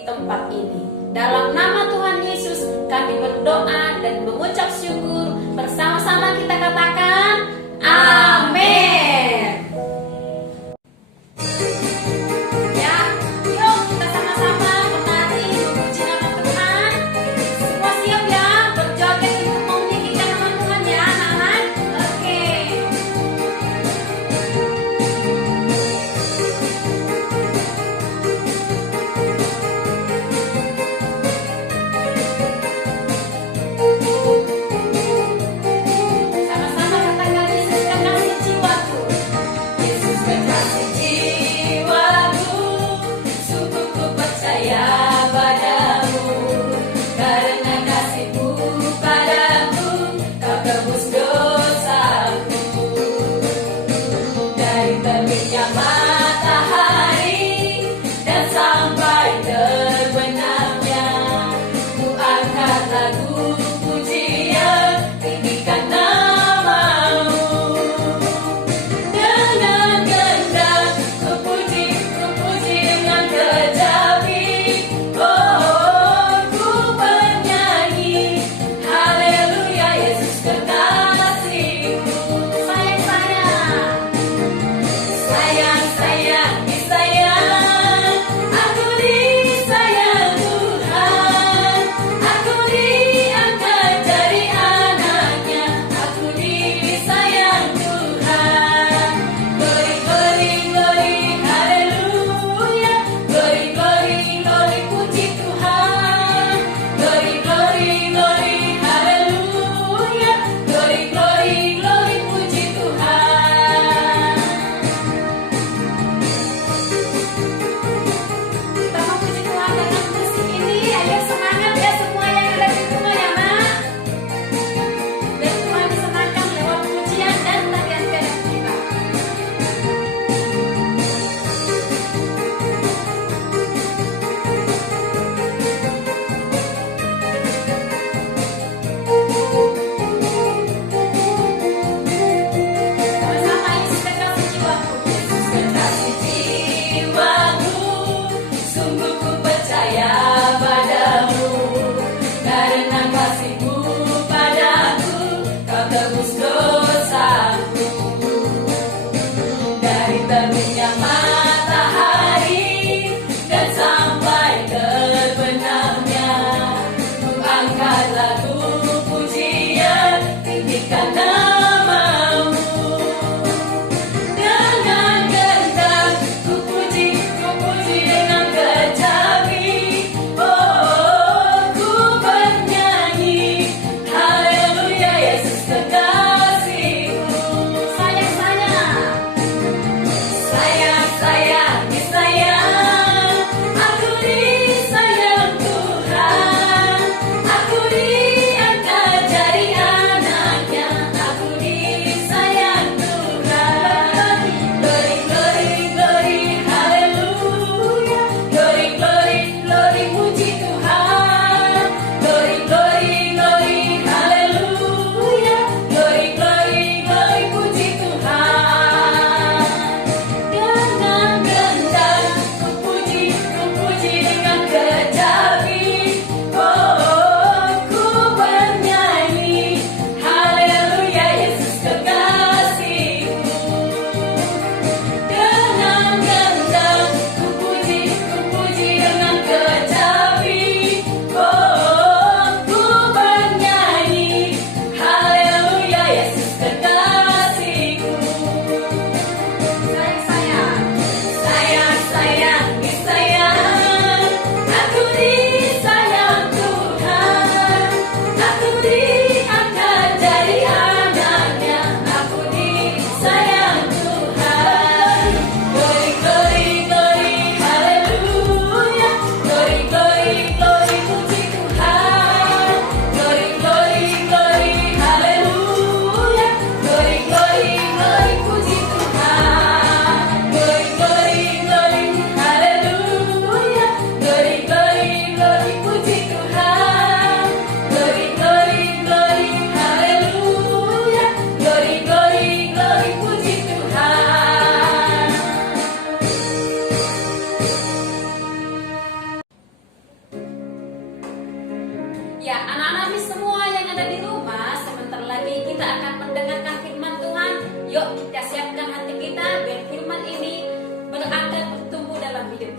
di tempat ini. Dalam nama Tuhan Yesus kami berdoa dan mengucap syukur. Bersama-sama kita katakan amin. Ya, yuk kita sama-sama menari memuji nama Tuhan. Semua siap ya, berjoget untuk meninggikan nama Tuhan ya anak-anak. Oke.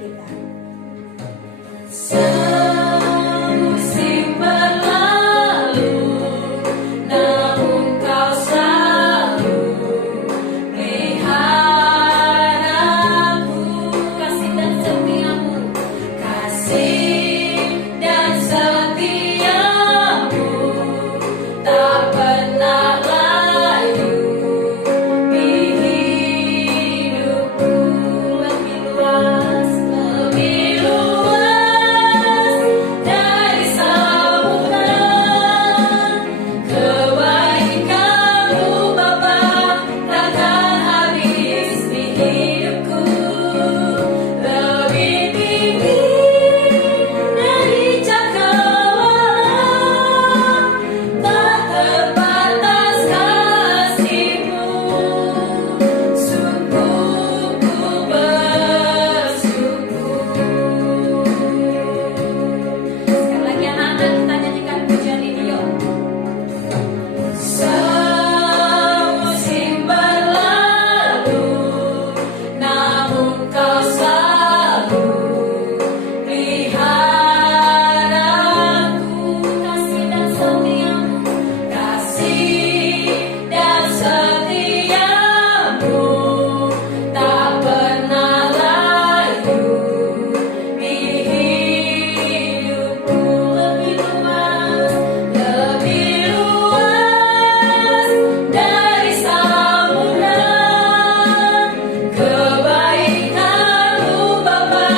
kita. Semusim berlalu, namun kau selalu pelihara aku. Kasih dan setiamu, Kasih dan setiamu tak pernah layu di hidupku. lebih luas Lebih luas dari samudra, kebaikan-Mu Bapa takkan habis di hidupku. Lebih tinggi dari cakrawala, tak terbatas kasih-Mu. Sungguh ku bersyukur. Sekali lagi anak-anak kita nyanyikan pujian ini yuk. Semusim berlalu, namun kau selalu peliharaku. Kasih dan setiamu, Kasih dan setiamu tak pernah layu di hidupku. Lebih luas dari samudra, kebaikan-Mu Bapa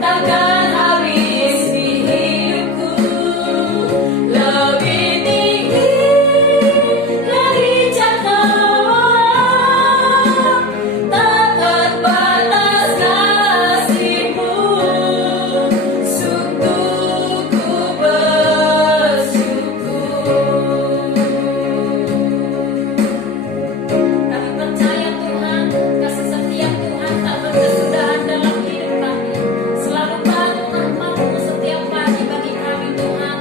takkan habis di hidupku. Lebih tinggi dari cakrawala, tak terbatas kasih-Mu. Sungguh ku bersyukur. kami percaya Tuhan, kasih setia Tuhan tak berkesudahan dalam hidup kami. Selalu baru rahmat-Mu setiap pagi bagi kami Tuhan.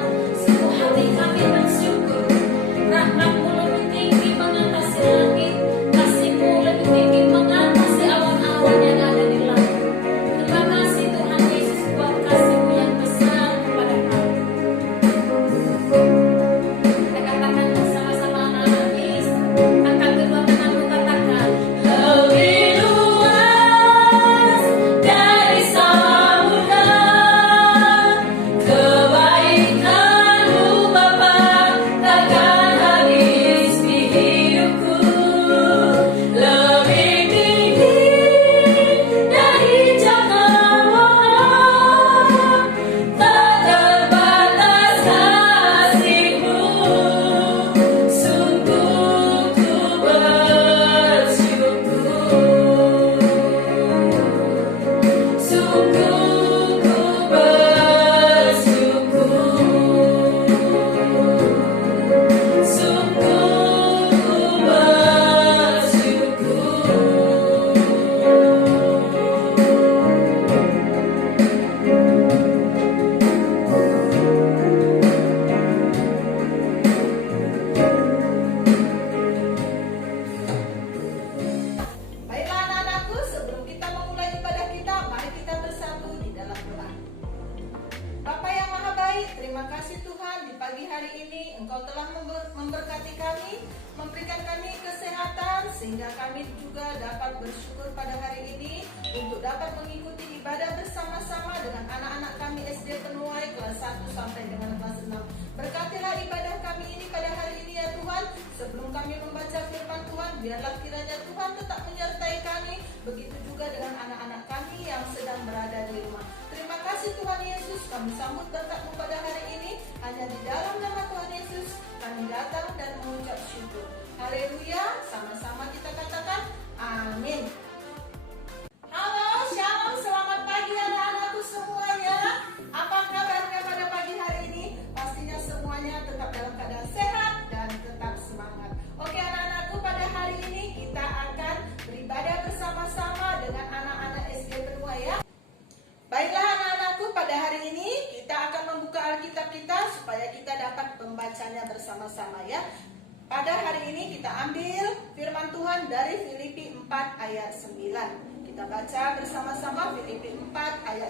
Sungguh hati kami bersyukur. Rahmat-Mu lebih tinggi mengatasi langit, kasih-Mu lebih tinggi mengatasi awan-awan yang ada di langit. Terima kasih Tuhan Yesus buat kasih-Mu yang besar kepada kami. Kita katakan bersama-sama anak-anak Yesus. Angkat kedua tanganmu, katakan. Lebih luas dari samudra, kebaikan-Mu Bapa takkan habis di hidupku. Lebih tinggi dari cakrawala, tak terbatas kasih-Mu. Sungguh ku bersyukur. Sungguh ku bersyukur. Sungguh ku Baiklah anak-anakku, sebelum kita memulai ibadah kita, mari kita bersatu di dalam doa. Bapa yang Maha Baik, terima kasih Tuhan di pagi hari ini Engkau telah memberkati kami, memberikan kami kesehatan sehingga kami juga dapat bersyukur pada hari ini untuk dapat mengikuti ibadah bersama-sama dengan anak-anak kami SD Penuai kelas 1 sampai dengan kelas 6. Berkatilah ibadah kami ini pada hari ini ya Tuhan. Sebelum kami membaca firman Tuhan, biarlah kiranya Tuhan tetap menyertai kami. Begitu juga dengan anak-anak kami yang sedang berada di rumah. Terima kasih Tuhan Yesus, kami sambut berkat-Mu pada hari ini. Hanya di dalam nama Tuhan Yesus kami datang dan mengucap syukur. Haleluya, sama-sama kita katakan amin. Halo, shalom, selamat pagi anak-anakku semuanya. Apa kabarnya pada pagi hari ini? Pastinya semuanya tetap dalam keadaan sehat dan tetap semangat. Oke anak-anakku, pada hari ini kita akan beribadah bersama-sama dengan anak-anak SD Penuai ya. Baiklah anak-anakku, pada hari ini kita akan membuka Alkitab kita supaya kita dapat membacanya bersama-sama ya. Pada hari ini kita ambil firman Tuhan dari Filipi 4 ayat 9. Kita baca bersama-sama Filipi 4 ayat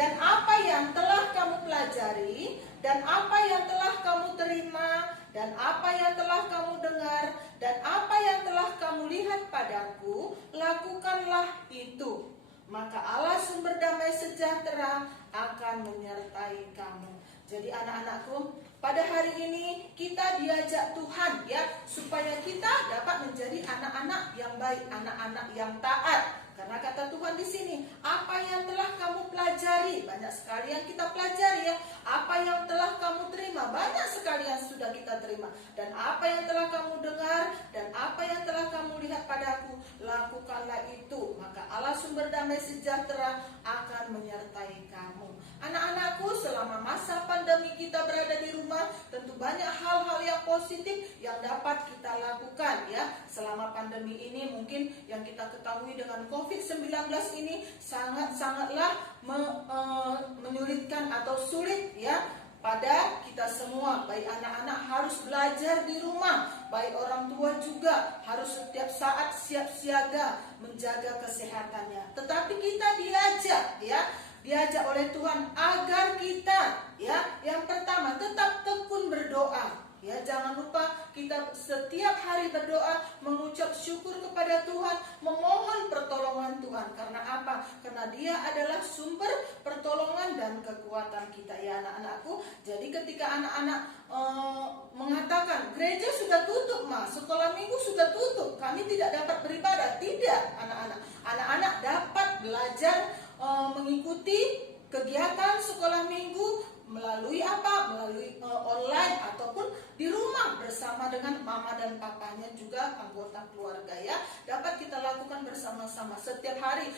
dan apa yang telah kamu pelajari, dan apa yang telah kamu terima, dan apa yang telah kamu dengar, dan apa yang telah kamu lihat padaku, lakukanlah itu. Maka Allah sumber damai sejahtera akan menyertai kamu. Jadi anak-anakku, pada hari ini kita diajak Tuhan ya, supaya kita dapat menjadi anak-anak yang baik, anak-anak yang taat. Karena kata Tuhan di sini, apa yang telah kamu pelajari, banyak sekali yang kita pelajari ya. Apa yang telah kamu terima, banyak sekali yang sudah kita terima. Dan apa yang telah kamu dengar, dan apa yang telah kamu lihat padaku, lakukanlah itu. Maka Allah sumber damai sejahtera akan menyertai kamu. Anak-anakku, selama masa pandemi kita berada di rumah, tentu banyak hal-hal yang positif yang dapat kita lakukan ya. Selama pandemi ini mungkin yang kita ketahui dengan COVID-19 ini sangatlah menyulitkan atau sulit ya pada kita semua. Baik anak-anak harus belajar di rumah, baik orang tua juga harus setiap saat siap siaga menjaga kesehatannya. Tetapi kita diajak oleh Tuhan agar kita ya, yang pertama tetap tekun berdoa. Ya, jangan lupa kita setiap hari berdoa, mengucap syukur kepada Tuhan, memohon pertolongan Tuhan. Karena apa? Karena Dia adalah sumber pertolongan dan kekuatan kita ya anak-anakku. Jadi ketika anak-anak mengatakan gereja sudah tutup, sekolah minggu sudah tutup, kami tidak dapat beribadah. Tidak, anak-anak. Anak-anak dapat belajar mengikuti kegiatan sekolah minggu melalui apa? Melalui online ataupun di rumah bersama dengan mama dan papanya juga anggota keluarga ya. Dapat kita lakukan bersama-sama setiap hari.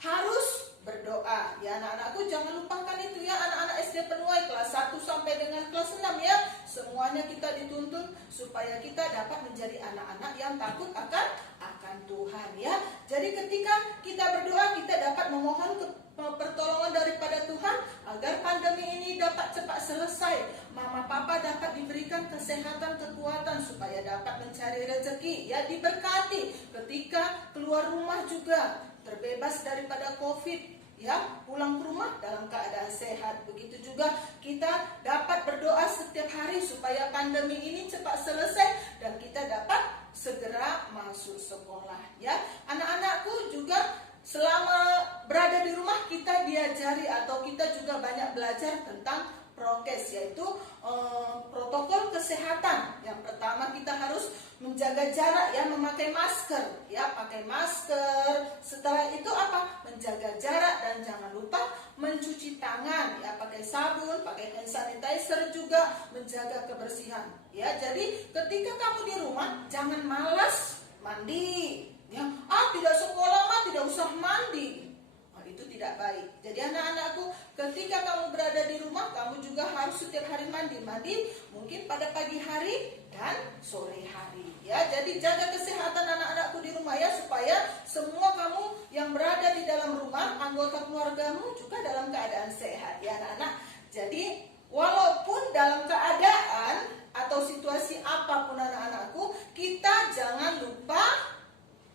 Harus berdoa ya anak-anakku, jangan lupakan itu ya anak-anak SD Penuai kelas 1 sampai dengan kelas 6 ya. Semuanya kita dituntun supaya kita dapat menjadi anak-anak yang takut akan Tuhan ya. Jadi ketika kita berdoa, kita dapat memohon pertolongan daripada Tuhan agar pandemi ini dapat cepat selesai. Mama papa dapat diberikan kesehatan, kekuatan supaya dapat mencari rezeki ya, diberkati ketika keluar rumah juga terbebas daripada COVID ya, pulang ke rumah dalam keadaan sehat. Begitu juga kita dapat berdoa setiap hari supaya pandemi ini cepat selesai dan kita dapat segera masuk sekolah ya. Anak-anakku juga selama berada di rumah kita diajari atau kita juga banyak belajar tentang prokes, yaitu protokol kesehatan. Yang pertama kita harus menjaga jarak ya, memakai masker ya, pakai masker. Setelah itu apa? Menjaga jarak dan jangan lupa mencuci tangan ya, pakai sabun, pakai hand sanitizer juga, menjaga kebersihan ya. Jadi ketika kamu di rumah jangan malas mandi ya. Tidak sekolah tidak usah mandi. Itu tidak baik. Jadi anak-anakku, ketika kamu berada di rumah, kamu juga harus setiap hari mandi mungkin pada pagi hari dan sore hari ya. Jadi jaga kesehatan anak-anakku di rumah ya, supaya semua kamu yang berada di dalam rumah, anggota keluargamu juga dalam keadaan sehat ya anak-anak. Jadi walaupun dalam keadaan atau situasi apapun anak-anakku, kita jangan lupa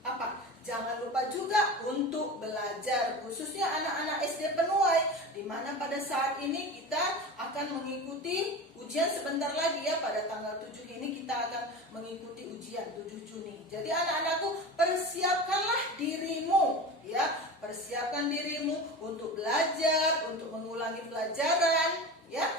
apa? Jangan lupa juga untuk belajar, khususnya anak-anak SD Penuai, di mana pada saat ini kita akan mengikuti ujian sebentar lagi ya, pada tanggal 7 ini kita akan mengikuti ujian 7 Juni. Jadi anak-anakku, persiapkanlah dirimu ya, persiapkan dirimu untuk belajar, untuk mengulangi pelajaran ya.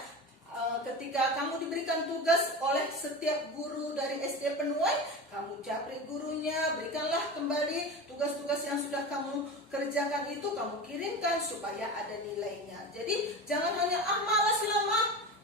Ketika kamu diberikan tugas oleh setiap guru dari SD Penuai, kamu japri gurunya, berikanlah kembali tugas-tugas yang sudah kamu kerjakan itu, kamu kirimkan supaya ada nilainya. Jadi jangan hanya malas lama,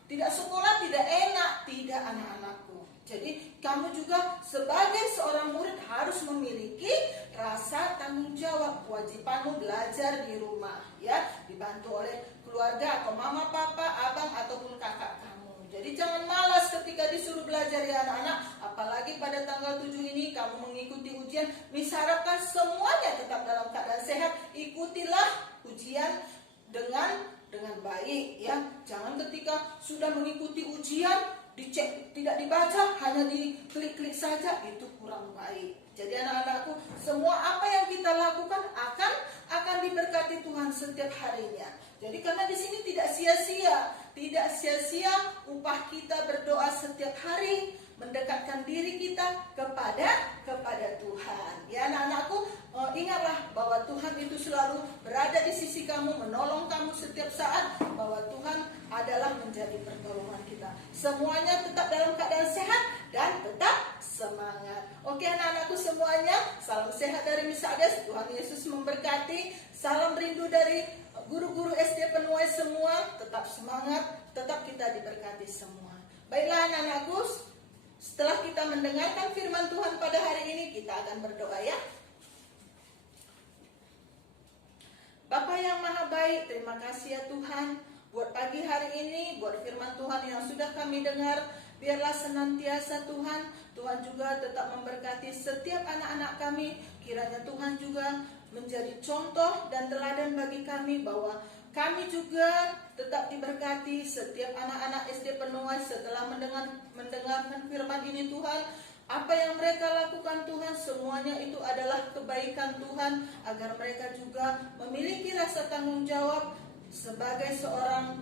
tidak sekolah, tidak enak, tidak anak-anakku. Jadi kamu juga sebagai seorang murid harus memiliki rasa tanggung jawab, kewajibanmu belajar di rumah ya, dibantu oleh keluarga atau mama, papa, abang ataupun kakak kamu. Jadi jangan malas ketika disuruh belajar ya anak-anak, apalagi pada tanggal 7 ini kamu mengikuti ujian. Diharapkan semuanya tetap dalam keadaan sehat. Ikutilah ujian dengan baik ya. Jangan ketika sudah mengikuti ujian dicek, tidak dibaca, hanya diklik-klik saja, itu kurang baik. Jadi anak-anakku, semua apa yang kita lakukan akan diberkati Tuhan setiap harinya. Jadi karena di sini tidak sia-sia upah kita berdoa setiap hari, mendekatkan diri kita kepada Tuhan. Ya anak-anakku, ingatlah bahwa Tuhan itu selalu berada di sisi kamu, menolong kamu setiap saat, bahwa Tuhan adalah menjadi pertolongan kita. Semuanya tetap dalam keadaan sehat dan tetap semangat. Oke anak-anakku semuanya, salam sehat dari Miss Ades. Tuhan Yesus memberkati. Salam rindu dari guru-guru SD Penuai semua. Tetap semangat, tetap kita diberkati semua. Baiklah anak-anakku, setelah kita mendengarkan firman Tuhan pada hari ini, kita akan berdoa ya. Bapa yang maha baik, terima kasih ya Tuhan buat pagi hari ini, buat firman Tuhan yang sudah kami dengar. Biarlah senantiasa Tuhan juga tetap memberkati setiap anak-anak kami. Kiranya Tuhan juga menjadi contoh dan teladan bagi kami, bahwa kami juga tetap diberkati. Setiap anak-anak SD Penuai setelah mendengarkan firman ini Tuhan, apa yang mereka lakukan Tuhan, semuanya itu adalah kebaikan Tuhan, agar mereka juga memiliki rasa tanggung jawab sebagai seorang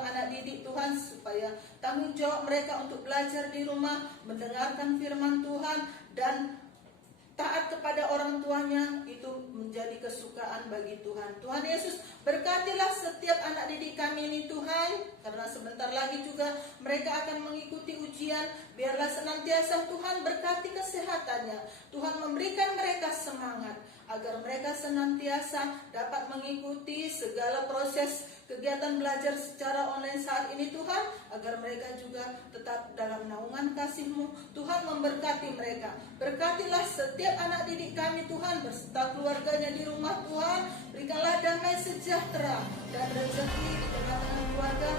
anak didik Tuhan, supaya tanggung jawab mereka untuk belajar di rumah, mendengarkan firman Tuhan, dan taat kepada orang tuanya itu menjadi kesukaan bagi Tuhan. Tuhan Yesus, berkatilah setiap anak didik kami ini Tuhan, karena sebentar lagi juga mereka akan mengikuti ujian. Biarlah senantiasa Tuhan berkati kesehatannya. Tuhan memberikan mereka semangat, agar mereka senantiasa dapat mengikuti segala proses kegiatan belajar secara online saat ini Tuhan, agar mereka juga tetap dalam naungan kasih-Mu. Tuhan memberkati mereka. Berkatilah setiap anak didik kami Tuhan, beserta keluarganya di rumah Tuhan. Berikanlah damai sejahtera dan rezeki di tengah-tengah keluarga.